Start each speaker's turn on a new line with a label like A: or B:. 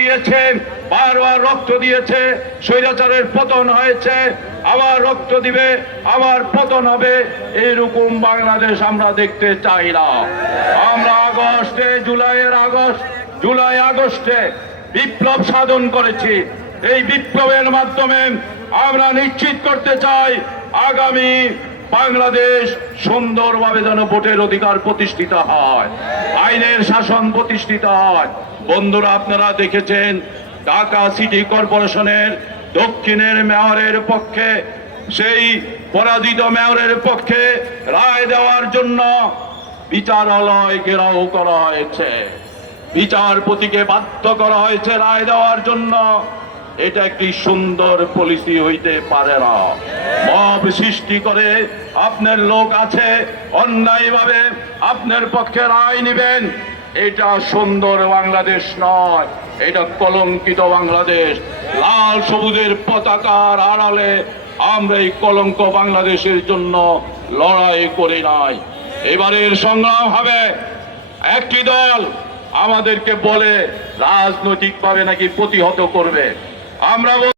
A: দিয়েছে, বারবার রক্ত দিয়েছে, স্বৈরাচারের পতন হয়েছে, আবার রক্ত দিবে, আবার পতন হবে, এইরকম বাংলাদেশ আমরা দেখতে চাই না। আমরা আগস্টে, জুলাইয়ের আগস্ট, জুলাই আগস্টে বিপ্লব সাধন করেছি। এই বিপ্লবের মাধ্যমে আমরা নিশ্চিত করতে চাই, আগামী বাংলাদেশ সুন্দরভাবে যেন ভোটের অধিকার প্রতিষ্ঠিত হয়, আইনের শাসন প্রতিষ্ঠিত হয়। বন্ধুরা, আপনারা দেখেছেন ঢাকা সিটি কর্পোরেশনের দক্ষিণের মেয়রের পক্ষে, সেই পরাজিত মেয়রের পক্ষে রায় দেওয়ার জন্য বিচারালয় ঘেরাও করা হয়েছে। বিচারপতিকে বাধ্য করা হয়েছে রায় দেওয়ার জন্য। এটা একটি সুন্দর পলিসি হইতে পারে না। মব সৃষ্টি করে আপনার লোক আছে, অন্যায়ভাবে আপনার পক্ষে রায় নেবেন। এটা সুন্দর বাংলাদেশ নয়, এটা কলঙ্কিত বাংলাদেশ। লাল সবুজের পতাকার আড়ালে আমরা এই কলঙ্ক বাংলাদেশের জন্য লড়াই করি নাই। এবারের সংগ্রাম হবে। একটি দল আমাদেরকে বলে, রাজনৈতিকভাবে নাকি প্রতিহত করবে। আমরা